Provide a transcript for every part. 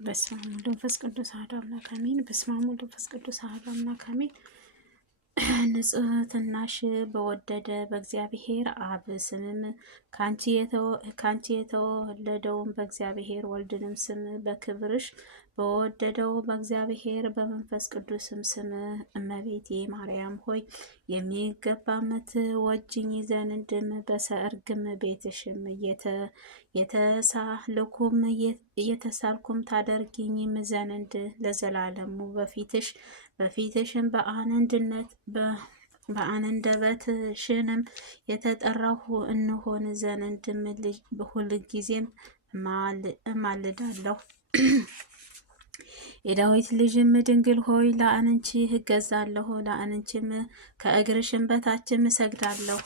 በስመ አብ ወወልድ ወመንፈስ ቅዱስ አሐዱ አምላክ አሜን። በስመ አብ ወወልድ ወመንፈስ ቅዱስ አሐዱ አምላክ አሜን። ንጽሕትናሽ በወደደ በእግዚአብሔር አብ ስምም ካንቺ የተወለደውን በእግዚአብሔር ወልድንም ስም በክብርሽ በወደደው በእግዚአብሔር በመንፈስ ቅዱስም ስም እመቤቴ ማርያም ሆይ የሚገባመት ወጅኝ ዘንድም በሰርግም ቤትሽም የተሳልኩም ታደርጊኝም ዘንድ ለዘላለሙ በፊትሽም በአንደበትሽንም የተጠራሁ እንሆን ዘንድም ሁልጊዜም እማልዳለሁ። የዳዊት ልጅም ድንግል ሆይ ለአንቺ እገዛለሁ፣ ለአንቺም ከእግርሽም በታችም እሰግዳለሁ።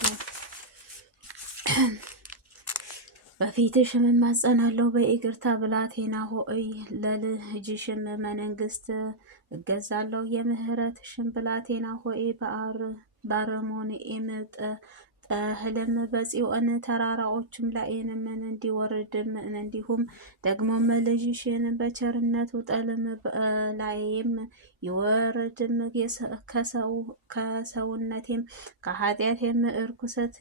በፊትሽም እማጸናለሁ። በይቅርታ ብላቴና ሆይ ለልጅሽም መንግስት እገዛለሁ። የምህረትሽም ብላቴና ሆይ በአርሞንኤም ጠህልም በጽዮን ተራራዎችም ላይንም እንዲወርድም እንዲሁም ደግሞም ልጅሽን በቸርነቱ ጠልም ላይም ይወርድም ከሰውነቴም ከኃጢአቴም እርኩሰት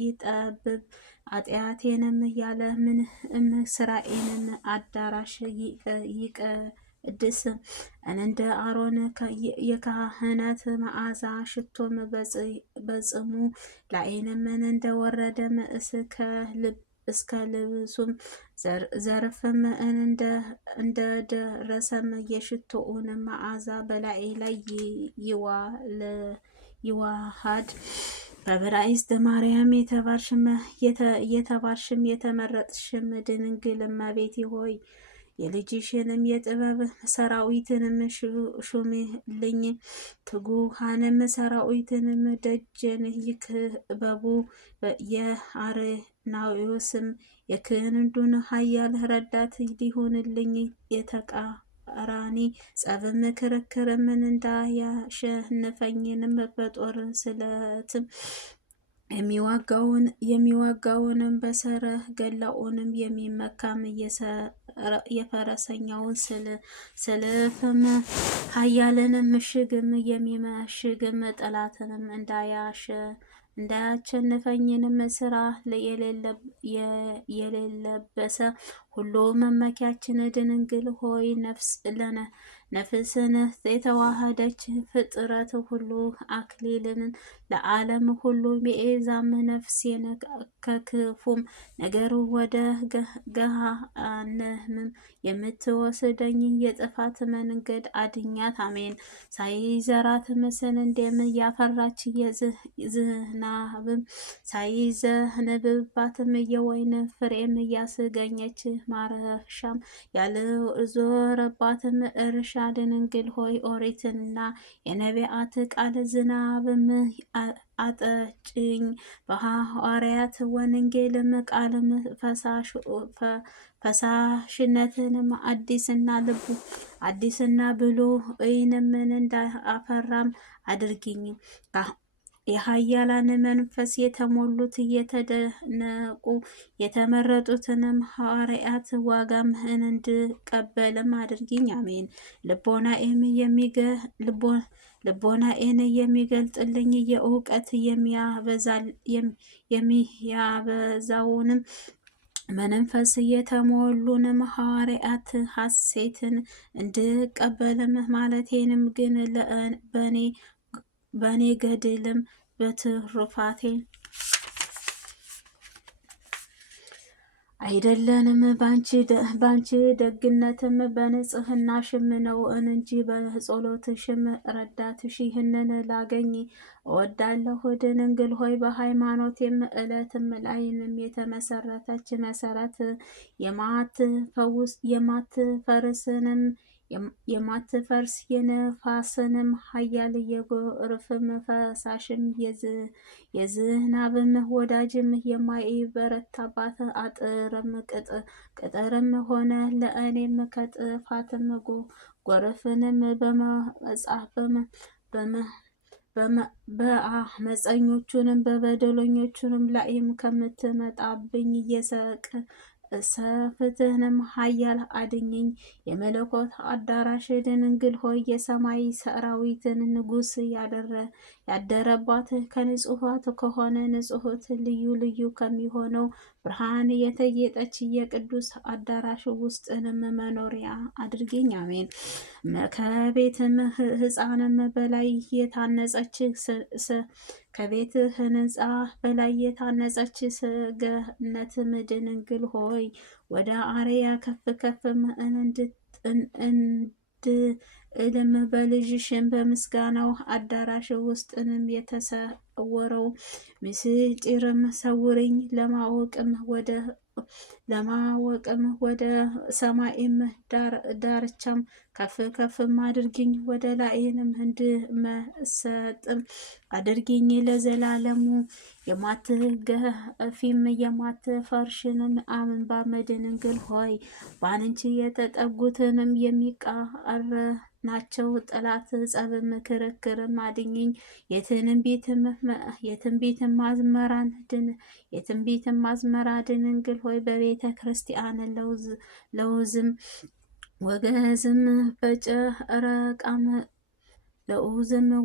ይጠብብ ኃጢአቴንም ያለ ምንም ስራኤንም አዳራሽ ይቀድስ እንደ አሮን የካህናት መዓዛ ሽቶም በጽሙ ላይንም እንደወረደም እስከ ልብሱም ዘርፍም እንደደረሰም የሽቶውን መዓዛ በላይ ላይ ይዋሃድ። በዕብራይስጥ ማርያም የተባርሽም የተመረጥሽም ድንግል እመቤቴ ሆይ የልጅሽንም የጥበብ ሰራዊትንም ሹሚልኝ። ትጉሃንም ሰራዊትንም ደጀን ይክበቡ። የአርናዊዎስም የክንዱን ኃያል ረዳት ሊሆንልኝ የተቃራኒ ጸብም ክርክርም እንዳያሸንፈኝንም በጦር ስለትም የሚዋጋውንም በሰረገላውንም የሚመካም የፈረሰኛውን ስልፍም ኃያልንም ምሽግም የሚመሽግም ጠላትንም እንዳያሸንፈኝንም ስራ የሌለበሰ ሁሉ መመኪያችን ድንግል ሆይ ነፍስን የተዋሃደች ፍጥረት ሁሉ አክሊልን ለዓለም ሁሉ ቤዛም ነፍሴን ከክፉም ነገር ወደ ገሃነምም የምትወስደኝ የጥፋት መንገድ አድኛት። አሜን። ሳይዘራትም ስንዴም ያፈራች ዝናብም ሳይዘንብባትም የወይን ፍሬም ያስገኘች ማረሻም ያልዞረባትም እርሻ ድንግል ሆይ ኦሪትና የነቢያት ቃል ዝናብም አጠጭኝ። በሐዋርያት ወንጌልም ቃልም ፈሳሽነትንም አዲስና ብሉይንም እንዳፈራም አድርጊኝ። የኃያላን መንፈስ የተሞሉት የተደነቁ የተመረጡትንም ሐዋርያት ዋጋም እንድቀበልም አድርጊኝ። አሜን። ልቦናዬን የሚገልጥልኝ የእውቀት የሚያበዛውንም መንፈስ የተሞሉንም ሐዋርያት ሐሴትን እንድቀበልም ማለቴንም ግን በኔ ገድልም በትሩፋቴ አይደለንም ባንቺ ደግነትም በንጽህናሽም ነው እንጂ በጸሎትሽም ረዳትሽ ይህንን ላገኝ እወዳለሁ። ድንግል ሆይ በሃይማኖቴም ዕለትም ላይንም የተመሰረተች መሰረት የማትፈርስ የነፋስንም ኃያል የጎርፍም ፈሳሽም የዝናብም ወዳጅም የማይበረታባት አጥርም ቅጥርም ሆነ ለእኔም ከጥፋትም ጎርፍንም በመጻፍም በአመፀኞቹንም በበደለኞቹንም ላይም ከምትመጣብኝ ፍትህንም ኃያል አድኝኝ። የመለኮት አዳራሽ ድንግል ሆይ የሰማይ ሰራዊትን ንጉስ ያደረባት ከንጹሃት ከሆነ ንጹህት ልዩ ልዩ ከሚሆነው ብርሃን የተጌጠች የቅዱስ አዳራሽ ውስጥንም መኖሪያ አድርገኝ። አሜን። ከቤትም ህፃንም በላይ የታነጸች ከቤት ህንፃ በላይ የታነጸች ሰገነትም ድንግል ሆይ ወደ አርያ ከፍ ከፍም እንድልም በልጅሽን በምስጋናው አዳራሽ ውስጥንም የተሰወረው ምስጢርም ሰውርኝ ለማወቅም ወደ ሰማይም ዳርቻም ከፍ ከፍም አድርጊኝ፣ ወደ ላይንም እንድመሰጥም አድርጊኝ። ለዘላለሙ የማትገፊም የማትፈርሽንም አምባ ድንግል ሆይ በአንቺ የተጠጉትንም የሚቃረናቸው ጠላት ጸብም ክርክርም አድኝኝ። የትንቢትም አዝመራ ድንግል ሆይ በቤተ ክርስቲያን ለውዝም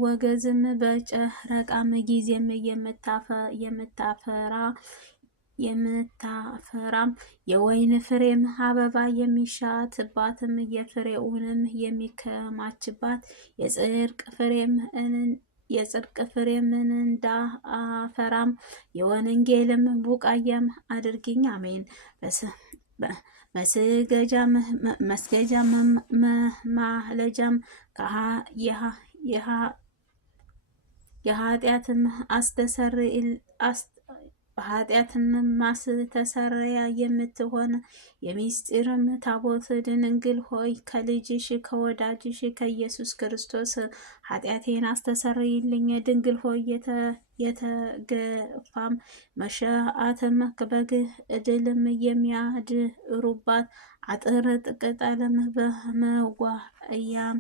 ወገዝም በጨረቃም ጊዜም የምታፈራም የወይን ፍሬም አበባ የሚሻትባትም የፍሬውንም የሚከማችባት የጽድቅ ፍሬምን እንዳፈራም የወንጌልም ቡቃያም አድርጊኝ። አሜን። መስገጃም ማለጃም የኃጢአትም ማስተሰረያ የምትሆን የሚስጢርም ታቦት ድንግል ሆይ ከልጅሽ ከወዳጅሽ ከኢየሱስ ክርስቶስ ኃጢአቴን አስተሰርይልኝ። ድንግል ሆይ የተገፋም መሻአትም በግድልም የሚያድሩባት አጥር ቅጠልም በመዋያም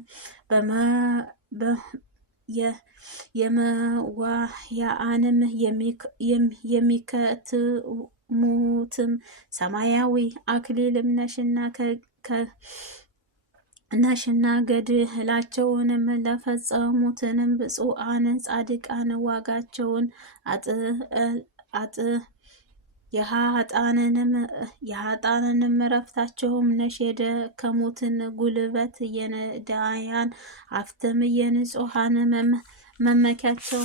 የመዋያንም የሚከትሙትም ሰማያዊ አክሊልም ነሽና ገድላቸውንም ለፈጸሙትንም ብፁዓን ጻድቃን ዋጋቸውን የኃጥአንንም ረፍታቸውም ነሽ። የደከሙትን ጉልበት የነዳያን አፍትም የንጹሐን መመኪያቸው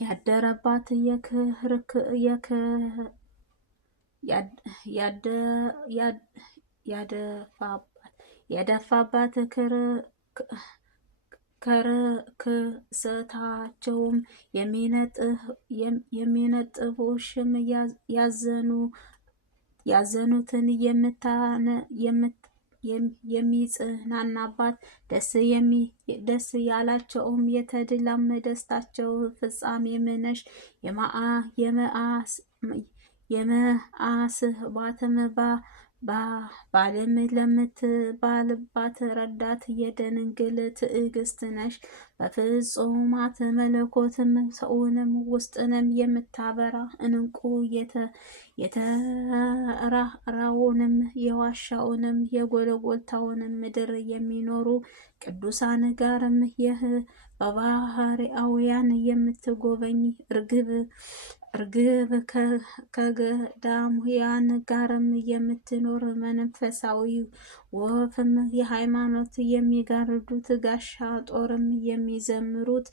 ያደረባት የደፋባት ከርክሰታቸውም የሚነጥቡሽም ያዘኑትን የሚጽናናባት ደስ ያላቸውም የተድላም ደስታቸው ፍጻሜም ነሽ። የመአስባትም ባልም ለምትባልባት ረዳት የድንግል ትዕግስት ነሽ። በፍጹማት መለኮትም ሰውንም ውስጥንም የምታበራ እንቁ የተራራውንም የዋሻውንም የጎለጎታውንም ምድር የሚኖሩ ቅዱሳን ጋርም ይህ በባህርያውያን የምትጎበኝ እርግብ ከገዳሙያን ጋርም የምትኖር መንፈሳዊ ወፍም የሃይማኖት የሚጋርዱት ጋሻ ጦርም የሚዘምሩት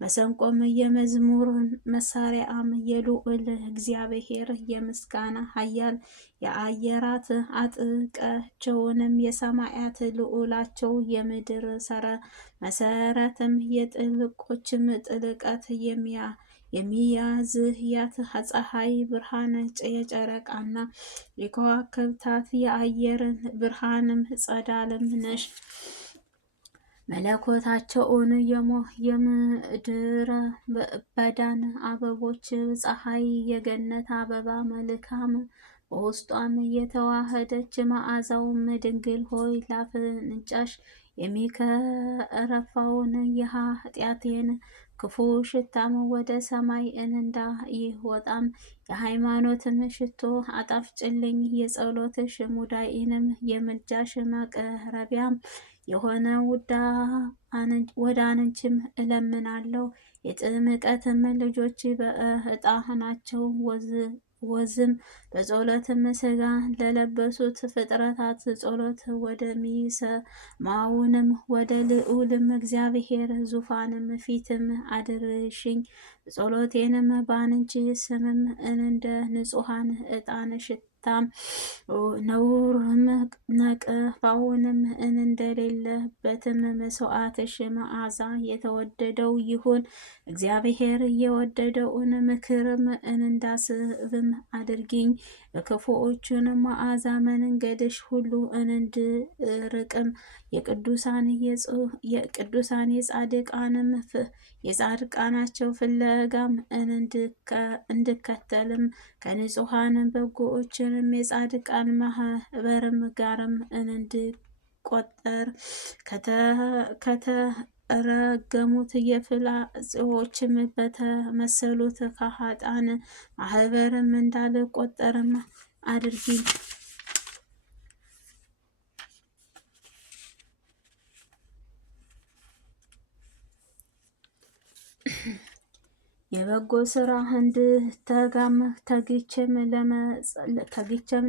መሰንቆም የመዝሙር መሳሪያም የልዑል እግዚአብሔር የምስጋና ኃያል የአየራት አጥቀቸውንም የሰማያት ልዑላቸው የምድር መሰረትም የጥልቆችም ጥልቀት የሚያዝያት ፀሐይ ብርሃን የጨረቃና የከዋክብታት የአየርን ብርሃንም ጸዳልም ነሽ። መለኮታቸውን የምድረ በዳን አበቦች ፀሐይ የገነት አበባ መልካም በውስጧም የተዋህደች መዓዛውም ድንግል ሆይ ላፍንጫሽ የሚከረፋውን የኃጢአቴን ክፉ ሽታም ወደ ሰማይ እንዳይወጣም የሃይማኖትም ሽቶ አጣፍጭልኝ። የጸሎትሽ ሙዳይንም የምልጃሽ መቅረቢያም የሆነ ወደ አንቺም እለምናለሁ። የጥምቀትም ልጆች በዕጣ ናቸው ወዝም በጸሎትም ስጋ ለለበሱት ፍጥረታት ጸሎት ወደሚሰማውንም ወደ ልዑልም እግዚአብሔር ዙፋንም ፊትም አድርሽኝ። ጸሎቴንም ባንቺ ስምም እንደ ንጹሐን ዕጣን ሽታም ነውርም ነቀፋውንም እንደሌለበትም መስዋዕትሽ መዓዛ የተወደደው ይሁን። እግዚአብሔር የወደደውን ምክርም እንዳስብም አድርጊኝ። ክፉዎቹን መዓዛ መንገድሽ ሁሉ እንድርቅም የቅዱሳን የጻድቃናቸው ፍለጋም እንድከተልም ከንጹሐን በጎዎችንም የጻድቃን ማህበርም ጋርም እንድቆጠር ከተረገሙት የፍላጾችም በተመሰሉት ከኃጥአን ማህበርም እንዳልቆጠርም አድርጊ። የበጎ ስራ እንድተጋም ተግቼም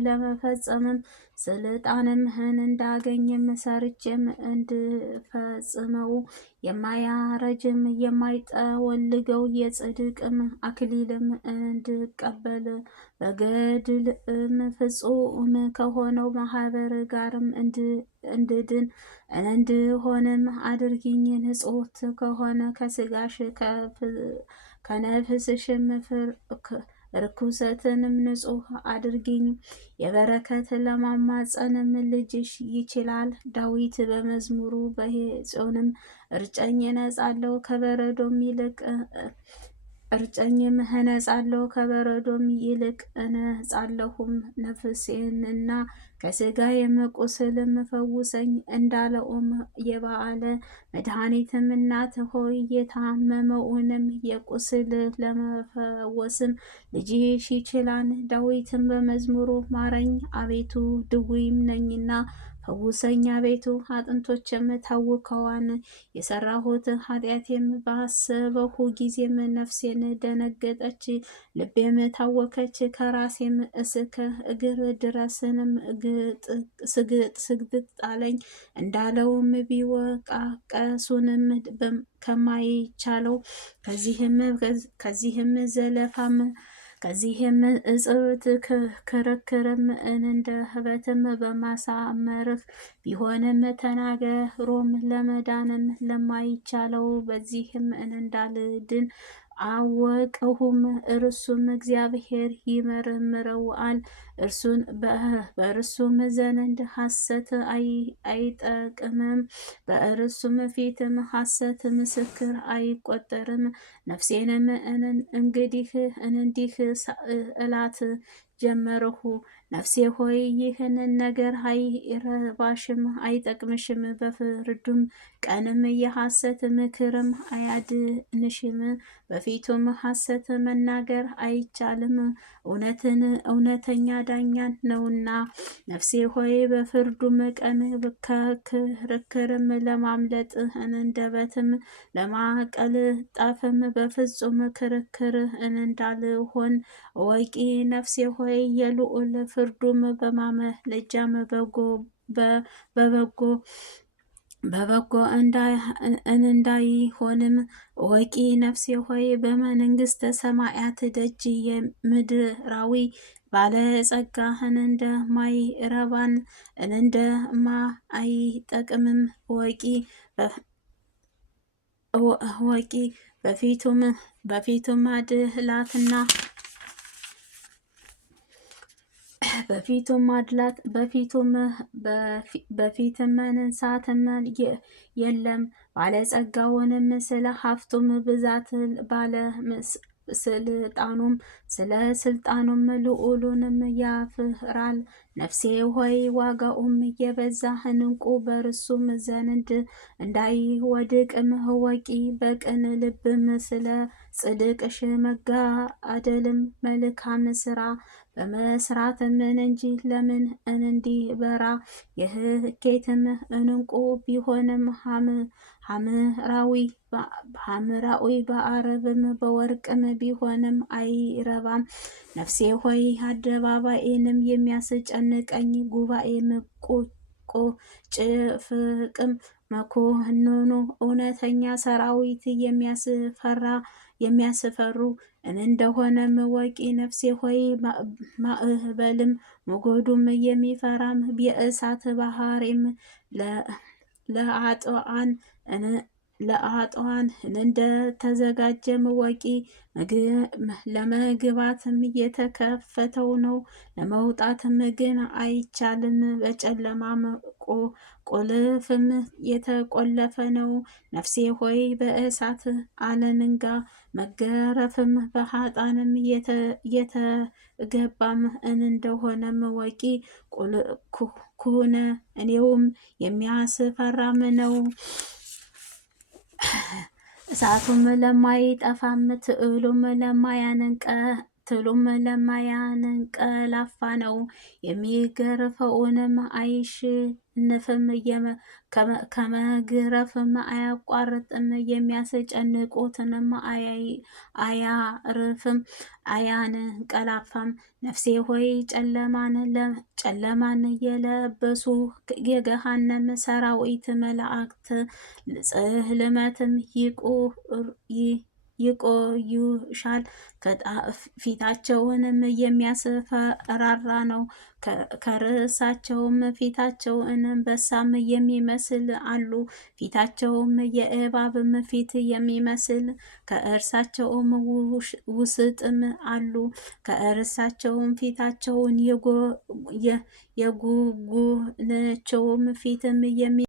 ለመፈጸምም ስልጣንም እንዳገኝም ሰርቼም እንድፈጽመው የማያረጅም የማይጠወልገው የጽድቅም አክሊልም እንድቀበል በገድልም ፍጹም ከሆነው ማህበር ጋርም እንድድን እንድሆንም አድርጊኝ። ንጹሕት ከሆነ ከስጋሽ ከነፍስሽም ርኩሰትንም ንጹሕ አድርጊኝ። የበረከት ለማማጸንም ልጅሽ ይችላል። ዳዊት በመዝሙሩ በጽዮንም እርጨኝ እነጻለሁ ከበረዶም ይልቅ እርጨኝም እነጻለሁ ከበረዶም ይልቅ እነጻለሁም። ነፍሴንና ከስጋ የመቁስልም ፈውሰኝ እንዳለውም የበዓለ መድኃኒትም እናት ሆይ የታመመውንም የቁስል ለመፈወስም ልጅሽ ይችላል። ዳዊትም በመዝሙሩ ማረኝ አቤቱ ድውይም ነኝና ፈውሰኝ አቤቱ አጥንቶችም ታውከዋን። የሰራሁት ኃጢአቴም ባሰበሁ ጊዜም ነፍሴን ደነገጠች፣ ልቤም ታወከች። ከራሴም እስከ እግር ድረስንም ስግጥ ጣለኝ እንዳለውም ቢወቃቀሱንም ከማይቻለው ከዚህም ዘለፋም ከዚህም እጽብት ክርክርም እንደ ህበትም በማሳመርህ ቢሆንም ተናገሮም ለመዳንም ለማይቻለው በዚህም እንዳልድን አወቅሁም። እርሱም እግዚአብሔር ይመረምረዋል። በእርሱም ዘንድ ሐሰት አይጠቅምም፣ በእርሱም ፊትም ሐሰት ምስክር አይቆጠርም። ነፍሴንም እንዲህ እላት ጀመርሁ፣ ነፍሴ ሆይ ይህንን ነገር አይረባሽም አይጠቅምሽም። በፍርዱም ቀንም የሐሰት ምክርም አያድንሽም። በፊቱም ሐሰት መናገር አይቻልም፣ እውነተኛ ዳኛን ነውና። ነፍሴ ሆይ በፍርዱም ቀን ከክርክርም ለማምለጥ አንደበትም ለማቀልጠፍም በፍጹም ክርክር እንዳልሆን እወቂ። ነፍሴ ሆይ የልዑል ፍርዱም በማምለጃም በበጎ እንዳይሆንም እወቂ። ነፍሴ ሆይ በመንግስተ ሰማያት ደጅ የምድራዊ ባለጸጋህን እንደማይረባን እንደማይጠቅምም እወቂ። በፊቱም አድላትና በፊትም መንሳትም የለም። ባለጸጋውንም ስለ ሀብቱም ብዛት ስለ ስልጣኑም ልዑሉንም ያፍራል። ነፍሴ ሆይ ዋጋውም የበዛ ዕንቁ በርሱም ዘንድ እንዳይወድቅም እወቂ። በቅን ልብም ስለ ጽድቅሽ መጋደልም መልካም ስራ በመስራትም እንጂ ለምን እንዲበራ የስኬትም ዕንቁ ቢሆንም ሐምራዊ በአረብም በወርቅም ቢሆንም አይረባም። ነፍሴ ሆይ አደባባይንም የሚያስጨንቀኝ ጉባኤም ጭፍቅም መኮንኑ እውነተኛ ሰራዊት የሚያስፈሩ እንደሆነም ወቂ። ነፍሴ ሆይ ማዕበልም ሞገዱም የሚፈራም የእሳት ባህሬም ለአጥዋን እንደተዘጋጀም ወቂ። ለመግባትም የተከፈተው ነው፣ ለመውጣትም ግን አይቻልም። በጨለማም ቁልፍም የተቆለፈ ነው። ነፍሴ ሆይ በእሳት አለንጋ መገረፍም በኃጥአንም የተገባም እንደሆነም ወቂ። ኩነ እኔውም የሚያስፈራም ነው። እሳቱም ለማይጠፋም ትሉም ለማያንቀላፋ ነው። የሚገርፈውንም አይሽንፍም፣ ከመግረፍም አያቋርጥም። የሚያስጨንቁትንም አያርፍም አያንቀላፋም። ነፍሴ ሆይ ጨለማን የለበሱ የገሃነም ሰራዊት መላእክት ጽልመትም ይቆዩሻል። ፊታቸውንም የሚያስፈራራ ነው። ከርዕሳቸውም ፊታቸውን አንበሳም የሚመስል አሉ። ፊታቸውም የእባብም ፊት የሚመስል ከእርሳቸውም ውስጥም አሉ። ከእርሳቸውም ፊታቸውን የጉጉናቸውም ፊትም